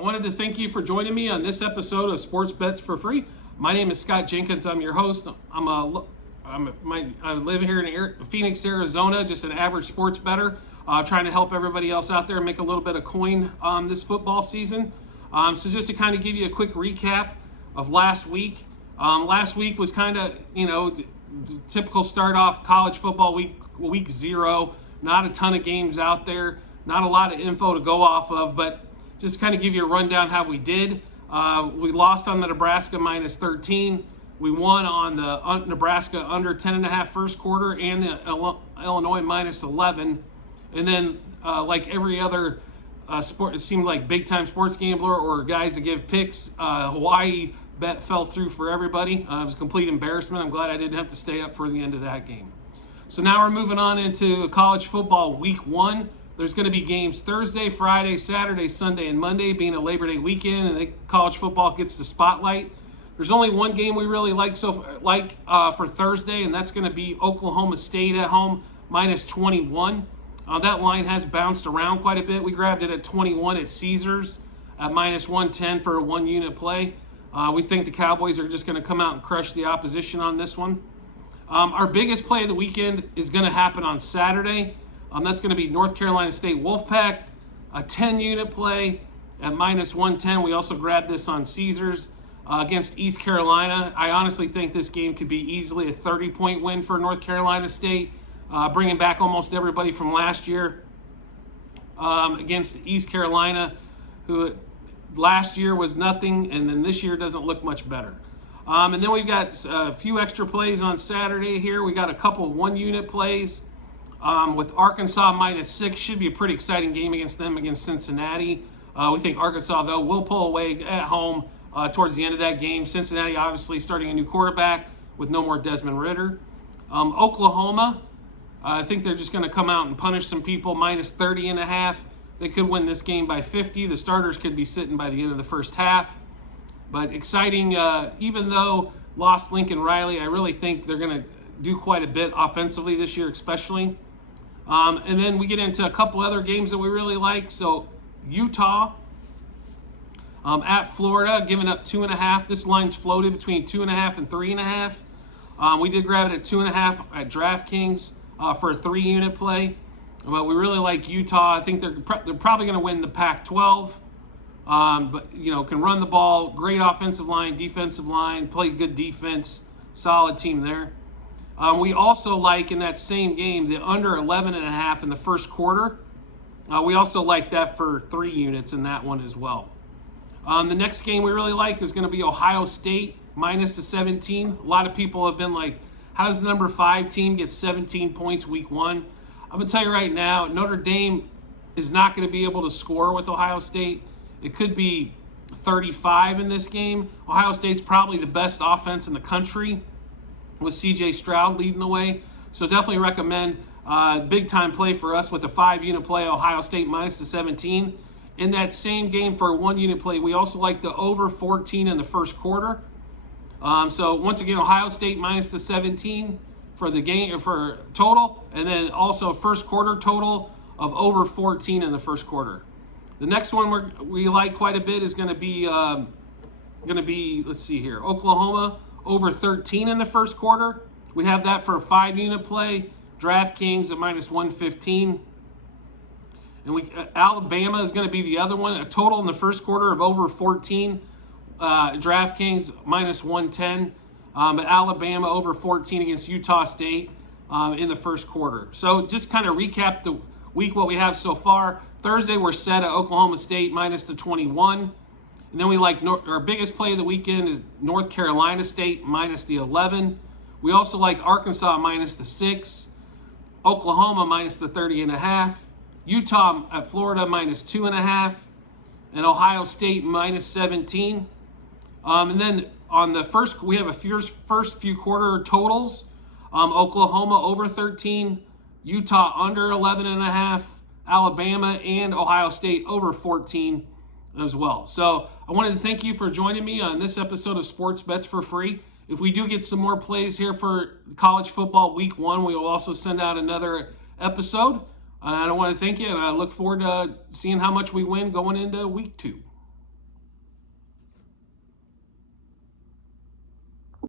I wanted to thank you for joining me on this episode of Sports Bets for Free. My name is Scott Jenkins. I'm your host. I live here in Phoenix, Arizona, just an average sports bettor, trying to help everybody else out there make a little bit of coin this football season. So just to kind of give you a quick recap of last week. Last week was kind of, typical start off college football week 0. Not a ton of games out there, not a lot of info to go off of, but just to kind of give you a rundown how we did. We lost on the Nebraska minus 13. We won on the Nebraska under 10.5 first quarter and the Illinois minus 11. And then like every other sport, it seemed like big time sports gambler or guys that give picks, Hawaii bet fell through for everybody. It was a complete embarrassment. I'm glad I didn't have to stay up for the end of that game. So now we're moving on into college football week 1. There's going to be games Thursday, Friday, Saturday, Sunday, and Monday, being a Labor Day weekend, and college football gets the spotlight. There's only one game we really like for Thursday, and that's going to be Oklahoma State at home, minus 21. That line has bounced around quite a bit. We grabbed it at 21 at Caesars at minus 110 for a one-unit play. We think the Cowboys are just going to come out and crush the opposition on this one. Our biggest play of the weekend is going to happen on Saturday. That's going to be North Carolina State Wolfpack, a 10-unit play at minus 110. We also grabbed this on Caesars against East Carolina. I honestly think this game could be easily a 30-point win for North Carolina State, bringing back almost everybody from last year against East Carolina, who last year was nothing, and then this year doesn't look much better. And then we've got a few extra plays on Saturday here. We got a couple of one-unit plays. With Arkansas minus 6, should be a pretty exciting game against Cincinnati. We think Arkansas, though, will pull away at home towards the end of that game. Cincinnati obviously starting a new quarterback with no more Desmond Ridder. Oklahoma, I think they're just going to come out and punish some people, minus 30.5. They could win this game by 50. The starters could be sitting by the end of the first half. But exciting, even though lost Lincoln Riley, I really think they're going to do quite a bit offensively this year, especially. And then we get into a couple other games that we really like. So Utah at Florida, giving up 2.5. This line's floated between 2.5 and 3.5. We did grab it at 2.5 at DraftKings for a 3-unit play. But we really like Utah. I think they're probably going to win the Pac-12. But, can run the ball, great offensive line, defensive line, play good defense, solid team there. We also like in that same game the under 11.5 in the first quarter. We also like that for 3 units in that one as well. The next game we really like is going to be Ohio State minus the 17. A lot of people have been like, how does the number 5 team get 17 points week 1? I'm going to tell you right now, Notre Dame is not going to be able to score with Ohio State. It could be 35 in this game. Ohio State's probably the best offense in the country, with C.J. Stroud leading the way. So definitely recommend big-time play for us with a 5-unit play, Ohio State minus the 17. In that same game for a 1-unit play, we also like the over 14 in the first quarter. So once again, Ohio State minus the 17 for the game for total, and then also first quarter total of over 14 in the first quarter. The next one we like quite a bit is going to be let's see here, Oklahoma over 13 in the first quarter. We have that for a 5-unit play. DraftKings at minus 115. And Alabama is going to be the other one. A total in the first quarter of over 14. DraftKings minus 110. But Alabama over 14 against Utah State in the first quarter. So just kind of recap the week, what we have so far. Thursday, we're set at Oklahoma State minus the 21. And then we like our biggest play of the weekend is North Carolina State minus the 11. We also like Arkansas minus the 6. Oklahoma minus the 30.5. Utah at Florida minus 2.5. And Ohio State minus 17. And then on the first, we have a first few quarter totals. Oklahoma over 13. Utah under 11.5. Alabama and Ohio State over 14 as well. So I wanted to thank you for joining me on this episode of Sports Bets for Free. If we do get some more plays here for college football week 1, we will also send out another episode. I want to thank you, and I look forward to seeing how much we win going into week 2.